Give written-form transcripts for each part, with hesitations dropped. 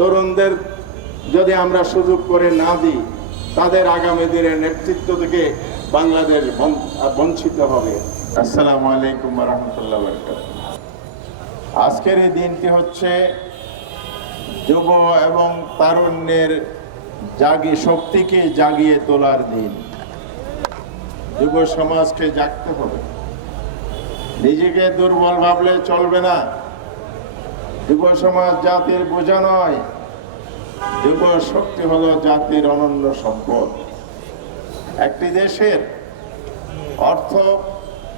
তরুণদের যদি আমরা সুযোগ করে না দিই, তাদের আগামী দিনের নেতৃত্ব থেকে বাংলাদেশ বঞ্চিত হবে। আসসালামু আলাইকুম ওয়া রাহমাতুল্লাহি ওয়া বারাকাতুহু। আজকের এই দিনটি হচ্ছে যুব এবং তারুণ্যের শক্তিকে জাগিয়ে তোলার দিন। যুব সমাজকে জাগতে হবে, নিজেকে দুর্বল ভাবলে চলবে না। যুব সমাজ জাতির বোঝা নয়, যুব শক্তি হলো জাতির অনন্য সম্পদ। একটি দেশের অর্থ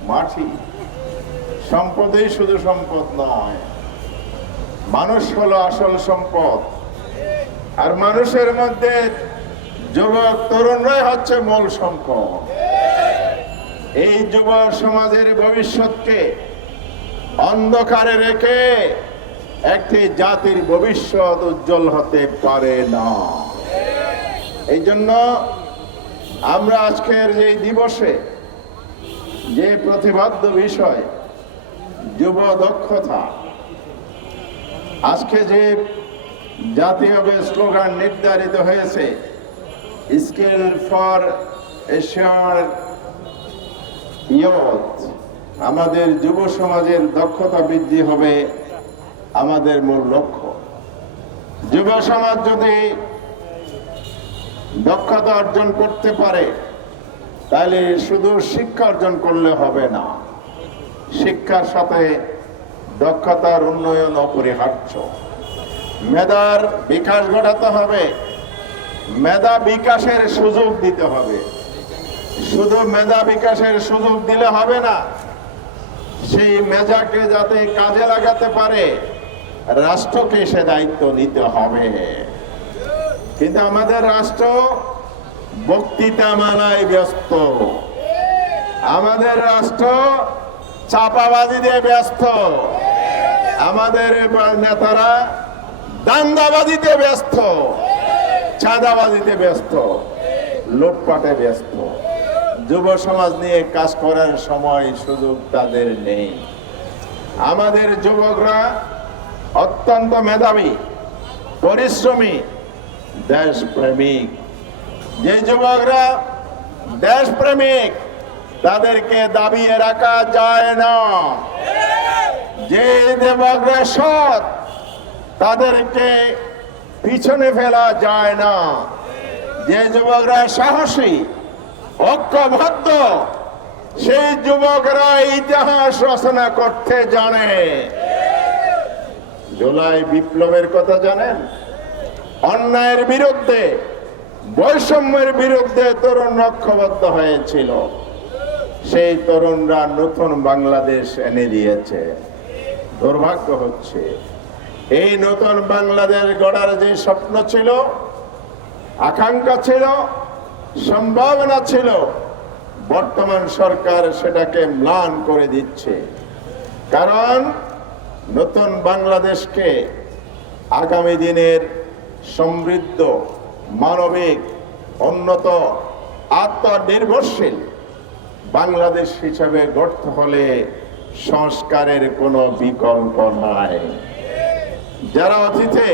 মাটি, সম্পদই শুধু সম্পদ নয়, মানুষ হলো আসল সম্পদ। আর মানুষের মধ্যে যুবক তরুণরাই হচ্ছে মূল সম্পদ। এই যুব সমাজের ভবিষ্যৎকে অন্ধকারে রেখে একটি জাতির ভবিষ্যৎ উজ্জ্বল হতে পারে না। এই জন্য আমরা আজকের এই দিবসে যে প্রতিপাদ্য বিষয় যুব দক্ষতা, আজকে যে জাতীয় স্লোগান নির্ধারিত হয়েছে, স্কিল ফর এশিয়ার ইয়ুথ, আমাদের যুব সমাজের দক্ষতা বৃদ্ধি হবে আমাদের মূল লক্ষ্য। যুব সমাজ যদি দক্ষতা অর্জন করতে পারে, তাহলে শুধু শিক্ষা অর্জন করলে হবে না, শিক্ষার সাথে দক্ষতার উন্নয়ন অপরিহার্য। মেধার বিকাশ ঘটাতে হবে, মেধা বিকাশের সুযোগ দিতে হবে। শুধু মেধা বিকাশের সুযোগ দিলে হবে না, সেই মেধাকে যাতে কাজে লাগাতে পারে রাষ্ট্রকে সে দায়িত্ব নিতে হবে। কিন্তু আমাদের রাষ্ট্র বক্তৃতা মালায় ব্যস্ত, আমাদের রাষ্ট্র চাপাবাজিতে ব্যস্ত, আমাদের নেতারা দাঙ্গাবাজিতে ব্যস্ত, চাঁদাবাজিতে ব্যস্ত, লুটপাটে ব্যস্ত। যুব সমাজ নিয়ে কাজ করার সময় সুযোগ তাদের নেই। আমাদের যুবকরা অত্যন্ত মেধাবী, পরিশ্রমী, দেশপ্রেমিক। যে যুবকরা দেশপ্রেমিক, তাদেরকে দাবিয়ে রাখা যায় না। যে যুবকরা সৎ, তাদেরকে পিছনে ফেলা যায় না। যে যুবকরা সাহসী, ঐক্যবদ্ধ, সেই যুবকরা ইতিহাস রচনা করতে জানে। জুলাই বিপ্লবের কথা জানেন? অন্যায়ের বিরুদ্ধে, বৈষম্যের বিরুদ্ধে তরুণ ঐক্যবদ্ধ হয়েছিল। সেই তরুণরা নতুন বাংলাদেশ এনে দিয়েছে। দুর্ভাগ্য হচ্ছে, এই নতুন বাংলাদেশ গড়ার যে স্বপ্ন ছিল, আকাঙ্ক্ষা ছিল, সম্ভাবনা ছিল, বর্তমান সরকার সেটাকে ম্লান করে দিচ্ছে। কারণ নতুন বাংলাদেশকে আগামী দিনের সমৃদ্ধ, মানবিক, উন্নত, আত্মনির্ভরশীল বাংলাদেশ হিসাবে গড়তে হলে সংস্কারের কোনো বিকল্প নাই। যারা অতীতে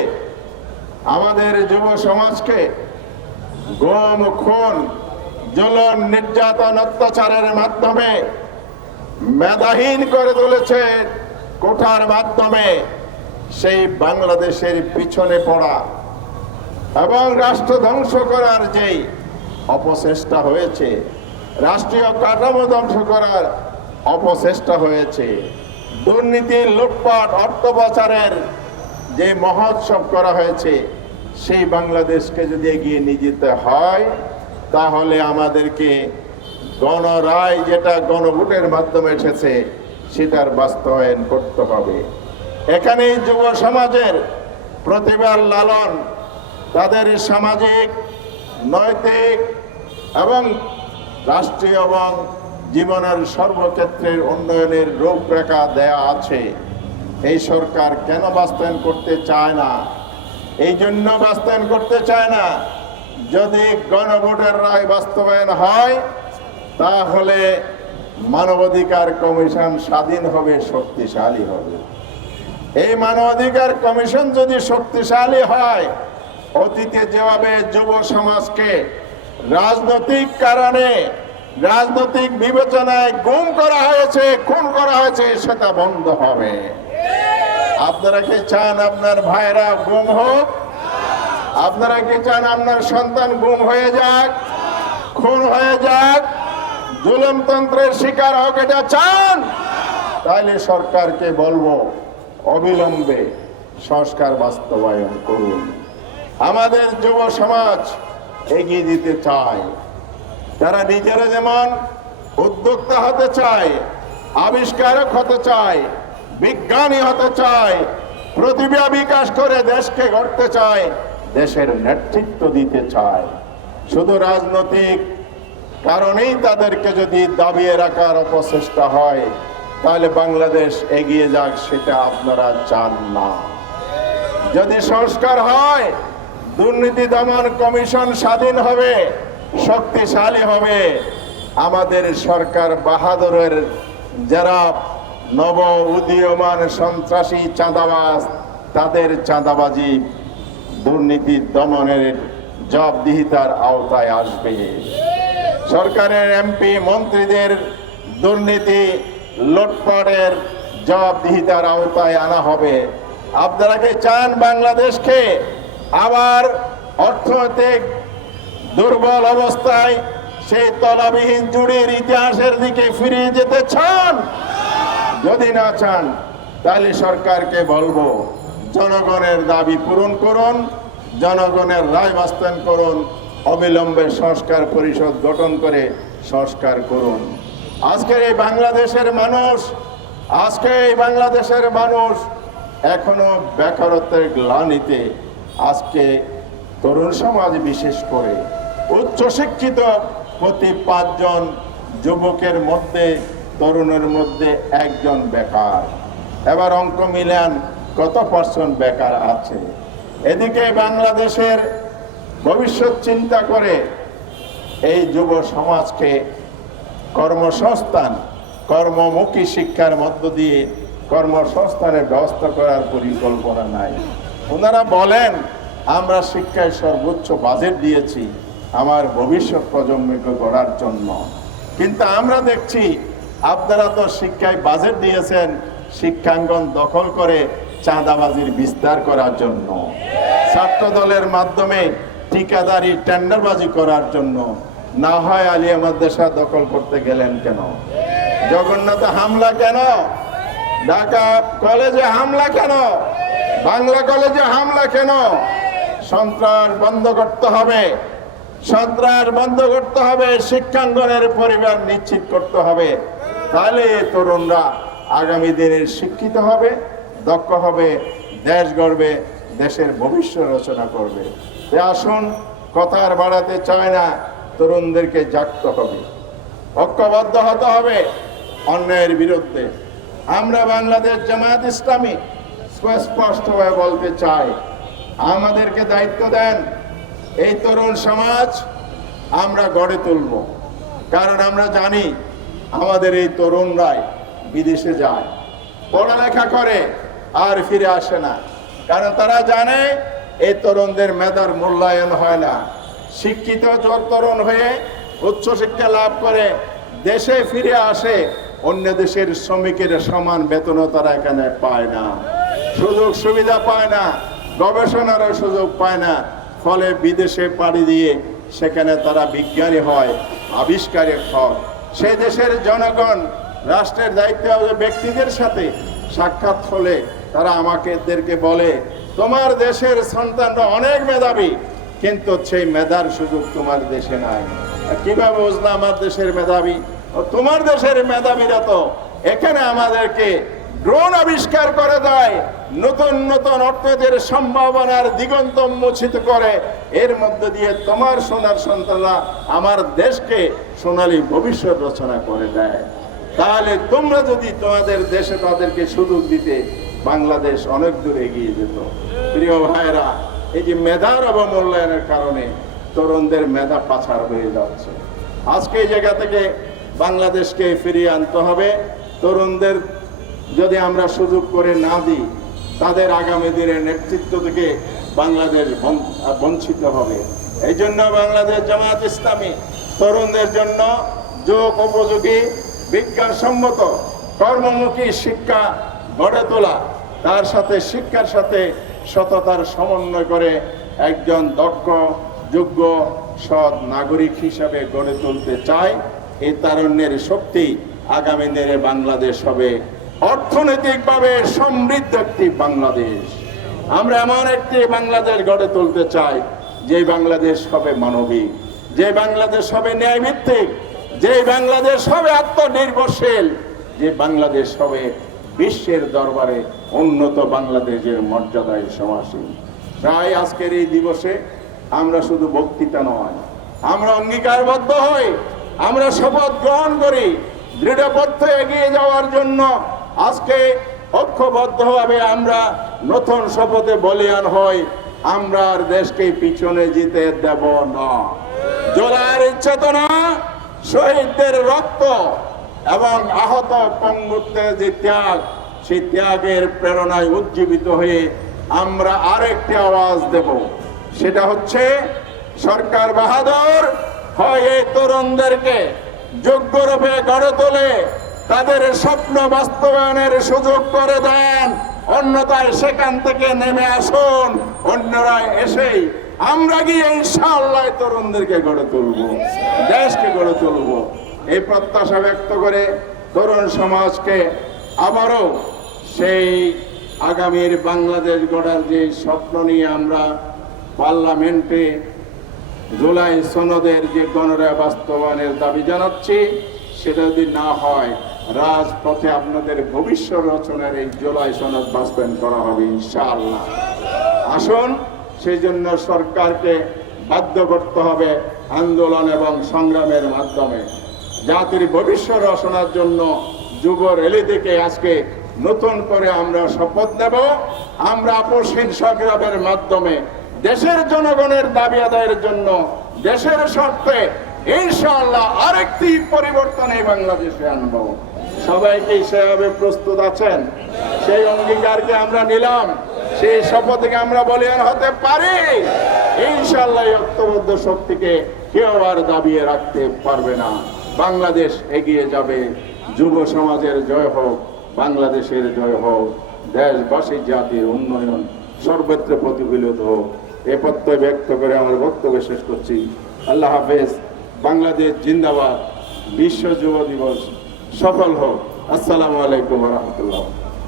আমাদের যুব সমাজকে গুম, খুন, জুলুম, নির্যাতন, অত্যাচারের মাধ্যমে মেধাহীন করে তুলেছে, কোটার মাধ্যমে সেই বাংলাদেশের পিছনে পড়া এবং রাষ্ট্র ধ্বংস করার যেই অপচেষ্টা হয়েছে, রাষ্ট্রীয় কাঠামো ধ্বংস করার অপচেষ্টা হয়েছে, দুর্নীতি, লুটপাট, অর্থ পাচারের যে মহোৎসব করা হয়েছে, সেই বাংলাদেশকে যদি এগিয়ে নিয়ে যেতে হয়, তাহলে আমাদেরকে গণরায়, যেটা গণভোটের মাধ্যমে এসেছে, সেটার বাস্তবায়ন করতে হবে। এখানে যুব সমাজের প্রতিভার লালন, তাদের সামাজিক, নৈতিক এবং রাষ্ট্রীয় এবং জীবনের সর্বক্ষেত্রের উন্নয়নের রূপরেখা দেয়া আছে। এই সরকার কেন বাস্তবায়ন করতে চায় না? এই জন্য বাস্তবায়ন করতে চায় না, যদি গণভোটের রায় বাস্তবায়ন হয়, তাহলে মানবাধিকার কমিশন স্বাধীন হবে, শক্তিশালী হবে। এই মানবাধিকার কমিশন যদি শক্তিশালী হয়, অতীতে যেভাবে যুব সমাজকে রাজনৈতিক কারণে, রাজনৈতিক বিবেচনায় গুম করা হয়েছে, খুন করা হয়েছে, সেটা বন্ধ হবে। আপনারা কি চান আপনার ভাইরা গুম হোক? আপনারা কি চান আপনার সন্তান গুম হয়ে যাক, খুন হয়ে যাক, জুলুমতন্ত্রের শিকার হোক? এটা চান? তাহলে সরকারকে বলবো অবিলম্বে সংস্কার বাস্তবায়ন করুন। আমাদের যুব সমাজ এগিয়ে দিতে চায়, তারা নিজেরা যেমন উদ্যোক্তা হতে চায়, আবিষ্কারক হতে চায়, বিজ্ঞানী হতে চায়, প্রতিভা বিকাশ করে দেশকে গড়তে চায়, দেশের নেতৃত্ব দিতে চায়। শুধু রাজনৈতিক কারণেই তাদেরকে যদি দাবিয়ে রাখার অপচেষ্টা হয়, তাহলে বাংলাদেশ এগিয়ে যাক, সেটা আপনারা চান না। যদি সংস্কার হয়, দুর্নীতি দমন কমিশন স্বাধীন হবে, শক্তিশালী হবে। আমাদের সরকার বাহাদুরের যারা নব উদীয়মান সন্ত্রাসী চাঁদাবাজ, তাদের চাঁদাবাজি দুর্নীতি দমনের জবাবদিহিতার আওতায় আসবে। সরকারের এমপি মন্ত্রীদের দুর্নীতি লুটপাটের জবাবদিহিতার আওতায় আনা হবে। আপনারা কি চান বাংলাদেশকে আবার অর্থনৈতিক দুর্বল অবস্থায় সেই তলাবিহীন জুড়ির ইতিহাসের দিকে ফিরিয়ে যেতে চান? যদি না চান, তাহলে সরকারকে বলবো জনগণের দাবি পূরণ করুন, জনগণের রায় বাস্তবায়ন করুন, অবিলম্বে সংস্কার পরিষদ গঠন করে সংস্কার করুন। আজকের এই বাংলাদেশের মানুষ এখনো বেকারত্বের গ্লানিতে, আজকে তরুণ সমাজ বিশেষ করে উচ্চশিক্ষিত প্রতি 5 জন যুবকের মধ্যে, তরুণের মধ্যে 1 জন বেকার। এবার অঙ্ক মিলান কত % বেকার আছে। এদিকে বাংলাদেশের ভবিষ্যৎ চিন্তা করে এই যুব সমাজকে কর্মসংস্থান, কর্মমুখী শিক্ষার মধ্য দিয়ে কর্মসংস্থানের ব্যবস্থা করার পরিকল্পনা নাই। ওনারা বলেন আমরা শিক্ষায় সর্বোচ্চ বাজেট দিয়েছি আমার ভবিষ্যৎ প্রজন্মকে গড়ার জন্য, কিন্তু আমরা দেখছি আপনারা তো শিক্ষায় বাজেট দিয়েছেন শিক্ষাঙ্গন দখল করে চাঁদাবাজির বিস্তার করার জন্য, ছাত্র দলের মাধ্যমে ঠিকাদারি টেন্ডারবাজি করার জন্য। না হয় আলিয়া মাদ্রাসা দখল করতে গেলেন কেন? জগন্নাথে হামলা কেন? ঢাকা কলেজে হামলা কেন? বাংলা কলেজে হামলা কেন? সন্ত্রাস বন্ধ করতে হবে, সন্ত্রাস বন্ধ করতে হবে, শিক্ষাঙ্গনের পরিবার নিশ্চিত করতে হবে। তাহলে তরুণরা আগামী দিনের শিক্ষিত হবে, দক্ষ হবে, দেশ গড়বে, দেশের ভবিষ্যৎ রচনা করবে। আসুন, কথা আর বাড়াতে চায় না, তরুণদেরকে জাগতে হবে, ঐক্যবদ্ধ হতে হবে অন্যায়ের বিরুদ্ধে। আমরা বাংলাদেশ জামায়াত ইসলামী স্পষ্টভাবে বলতে চাই, আমাদেরকে দায়িত্ব দেন, এই তরুণ সমাজ আমরা গড়ে তুলব। কারণ আমরা জানি আমাদের এই তরুণরাই বিদেশে যায়, পড়ালেখা করে আর ফিরে আসে না। কারণ তারা জানে এই তরুণদের মেধার মূল্যায়ন হয় না। শিক্ষিত তরুণ হয়ে উচ্চশিক্ষা লাভ করে দেশে ফিরে আসে, অন্য দেশের শ্রমিকের সমান বেতনও তারা এখানে পায় না, সুযোগ সুবিধা পায় না, গবেষণারও সুযোগ পায় না। ফলে বিদেশে পাড়ি দিয়ে সেখানে তারা বিজ্ঞানী হয়, আবিষ্কারক হয়। সে দেশের জনগণ রাষ্ট্রের দায়িত্ব ব্যক্তিদের সাথে সাক্ষাৎ হলে তারা আমাদেরকে বলে, তোমার দেশের সন্তানরা অনেক মেধাবী, কিন্তু সেই মেধার সুযোগ তোমার দেশে নাই। কিভাবে বুঝলো আমার দেশের মেধাবী? তোমার দেশের মেধাবীরা তো এখানে আমাদেরকে ড্রোন আবিষ্কার করে দেয়, নতুন নতুন অর্থের সম্ভাবনার দিগন্ত উন্মোচিত করে, এর মধ্যে দিয়ে তোমার সোনার সন্তানরা আমার দেশকে সোনালী ভবিষ্যৎ রচনা করে দেয়। তাহলে তোমরা যদি তোমাদের দেশে তাদেরকে সুযোগ দিতে, বাংলাদেশ অনেক দূর এগিয়ে যেত। প্রিয় ভাইরা, এই যে মেধার অবমূল্যায়নের কারণে তরুণদের মেধা পাচার হয়ে যাচ্ছে। আজকে এই জায়গা থেকে বাংলাদেশকে ফিরিয়ে আনতে হবে। তরুণদের যদি আমরা সুযোগ করে না দিই, তাদের আগামী দিনের নেতৃত্ব থেকে বাংলাদেশ বঞ্চিত হবে। এই জন্য বাংলাদেশ জামায়াত ইসলামী তরুণদের জন্য যোগ উপযোগী বিজ্ঞানসম্মত কর্মমুখী শিক্ষা গড়ে তোলা, তার সাথে শিক্ষার সাথে সততার সমন্বয় করে একজন দক্ষ যোগ্য সৎ নাগরিক হিসাবে গড়ে তুলতে চায়। এই তারুণ্যের শক্তি আগামী দিনে বাংলাদেশ হবে অর্থনৈতিকভাবে সমৃদ্ধ একটি বাংলাদেশ। আমরা এমন একটি বাংলাদেশ গড়ে তুলতে চাই যে বাংলাদেশ হবে মানবিক, যে বাংলাদেশ হবে ন্যায়ভিত্তিক, যে বাংলাদেশ হবে আত্মনির্ভরশীল, যে বাংলাদেশ হবে বিশ্বের দরবারে উন্নত বাংলাদেশের মর্যাদায় সমাসীন। তাই আজকের এই দিবসে আমরা শুধু বক্তৃতা নয়, আমরা অঙ্গীকারবদ্ধ হই, আমরা শপথ গ্রহণ করি দৃঢ়পথে এগিয়ে যাওয়ার জন্য। আজকে ঐক্যবদ্ধভাবে আমরা নতুন শপথে বলিয়ান হই, আমরা আর দেশকে পিছনে যেতে দেব না। জুলাইয়ের চেতনা, শহীদদের রক্ত এবং আহত পঙ্গুত্বের যে ত্যাগ, সেই ত্যাগের প্রেরণায় উজ্জীবিত হয়ে আমরা আরেকটি আওয়াজ দেব। সেটা হচ্ছে সরকার বাহাদুর হয় এই তরুণদেরকে যোগ্যরূপে গড়ে তোলে, তাদের স্বপ্ন বাস্তবায়নের সুযোগ করে দেন, অন্যথায় সেখান থেকে নেমে আসুন। অন্যরা এসেই আমরা গিয়ে ইনশাআল্লাহ তরুণদেরকে গড়ে তুলব, দেশকে গড়ে তুলব। এই প্রত্যাশা ব্যক্ত করে তরুণ সমাজকে আবারও সেই আগামীর বাংলাদেশ গড়ার যে স্বপ্ন নিয়ে আমরা পার্লামেন্টে জুলাই সনদের যে গণরায় বাস্তবায়নের দাবি জানাচ্ছি, সেটা যদি না হয় রাজপথে আপনাদের ভবিষ্যৎ রচনার এই জুলাই সনদ বাস্তবায়ন করা হবে ইনশাআল্লাহ। আসুন, সেই জন্য সরকারকে বাধ্য করতে হবে আন্দোলন এবং সংগ্রামের মাধ্যমে। জাতির ভবিষ্যৎ রচনার জন্য যুব র্যালি থেকে আজকে নতুন করে আমরা শপথ নেব। আমরা আপসহীন সংগ্রামের মাধ্যমে দেশের জনগণের দাবি আদায়ের জন্য দেশের স্বার্থে ইনশাআল্লাহ আরেকটি পরিবর্তন এই বাংলাদেশে আনব। সবাইকে সেভাবে প্রস্তুত আছেন? সেই অঙ্গীকারকে আমরা নিলাম, সেই শপথকে আমরা বলিয়ান হতে পারি ইনশাআল্লাহ। ঐক্যবদ্ধ শক্তিকে কেউ আর দাবিয়ে রাখতে পারবে না। বাংলাদেশ এগিয়ে যাবে। যুব সমাজের জয় হোক, বাংলাদেশের জয় হোক, দেশবাসী জাতির উন্নয়ন সর্বত্র প্রতিফলিত হোক। এ প্রত্যয় ব্যক্ত করে আমার বক্তব্য শেষ করছি। আল্লাহ হাফেজ। বাংলাদেশ জিন্দাবাদ। বিশ্ব যুব দিবস সফল হোক। আসসালামু আলাইকুম ওয়া রাহমাতুল্লাহ।